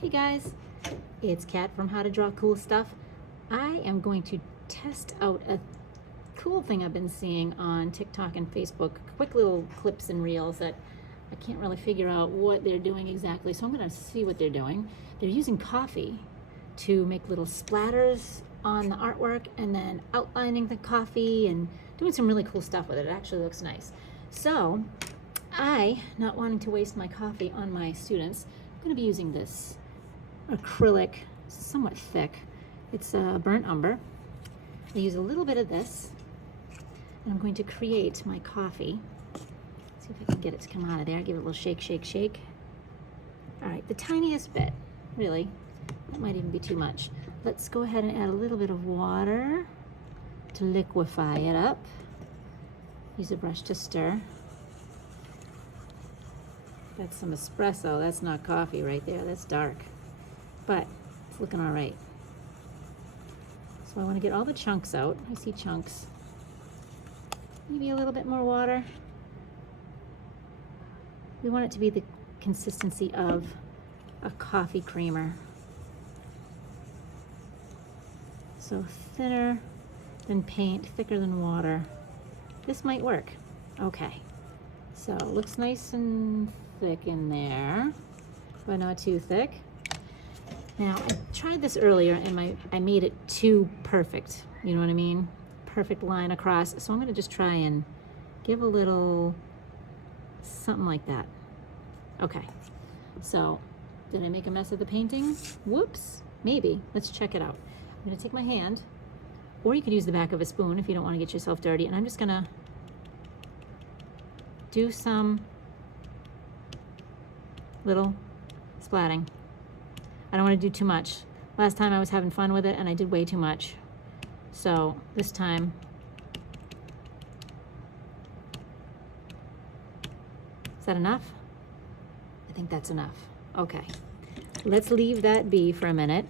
Hey guys, it's Kat from How to Draw Cool Stuff. I am going to test out a cool thing I've been seeing on TikTok and Facebook, quick little clips and reels that I can't really figure out what they're doing exactly, so I'm going to see what they're doing. They're using coffee to make little splatters on the artwork and then outlining the coffee and doing some really cool stuff with it. It actually looks nice. So I, not wanting to waste my coffee on my students, I'm going to be using this acrylic, somewhat thick. It's burnt umber. I use a little bit of this, and I'm going to create my coffee. See if I can get it to come out of there. Give it a little shake, shake, shake. All right, the tiniest bit, really. That might even be too much. Let's go ahead and add a little bit of water to liquefy it up. Use a brush to stir. That's some espresso. That's not coffee right there. That's dark. But it's looking all right. So I want to get all the chunks out. I see chunks. Maybe a little bit more water. We want it to be the consistency of a coffee creamer. So thinner than paint, thicker than water. This might work. Okay. So it looks nice and thick in there, but not too thick. Now, I tried this earlier and I made it too perfect. You know what I mean? Perfect line across. So I'm going to just try and give a little something like that. Okay. So, did I make a mess of the painting? Whoops. Maybe. Let's check it out. I'm going to take my hand, or you could use the back of a spoon if you don't want to get yourself dirty, and I'm just going to do some little splatting. I don't want to do too much. Last time I was having fun with it and I did way too much. So this time, is that enough? I think that's enough. Okay, let's leave that be for a minute.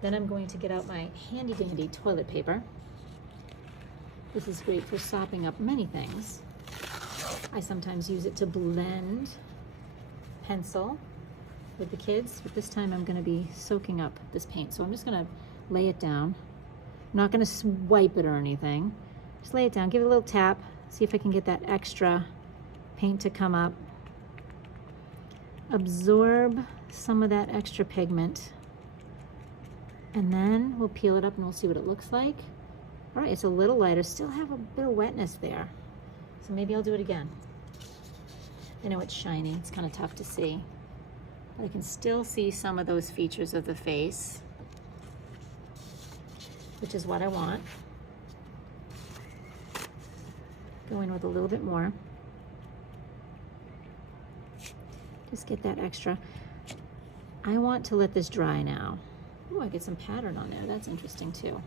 Then I'm going to get out my handy dandy toilet paper. This is great for sopping up many things. I sometimes use it to blend pencil with the kids, but this time I'm going to be soaking up this paint. So I'm just going to lay it down. I'm not going to swipe it or anything. Just lay it down, give it a little tap, see if I can get that extra paint to come up. Absorb some of that extra pigment. And then we'll peel it up and we'll see what it looks like. All right, it's a little lighter, still have a bit of wetness there. So maybe I'll do it again. I know it's shiny, it's kind of tough to see. But I can still see some of those features of the face, which is what I want. Go in with a little bit more. Just get that extra. I want to let this dry now. Oh, I get some pattern on there. That's interesting too.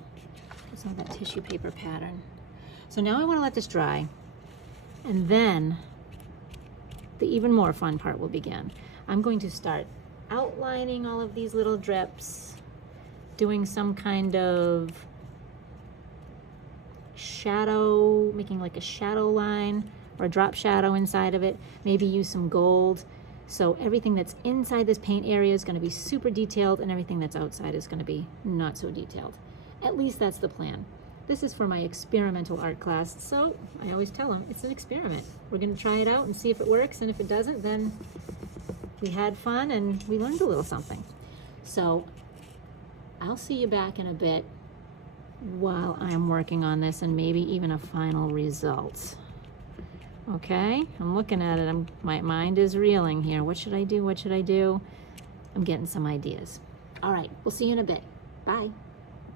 Some of that tissue paper pattern. So now I want to let this dry, and then the even more fun part will begin. I'm going to start outlining all of these little drips, doing some kind of shadow, making like a shadow line or a drop shadow inside of it. Maybe use some gold. So everything that's inside this paint area is going to be super detailed, and everything that's outside is going to be not so detailed. At least that's the plan. This is for my experimental art class, so I always tell them it's an experiment. We're going to try it out and see if it works, and if it doesn't, then we had fun and we learned a little something. So I'll see you back in a bit while I'm working on this and maybe even a final result. Okay, I'm looking at it. My mind is reeling here. What should I do? What should I do? I'm getting some ideas. All right, we'll see you in a bit. Bye.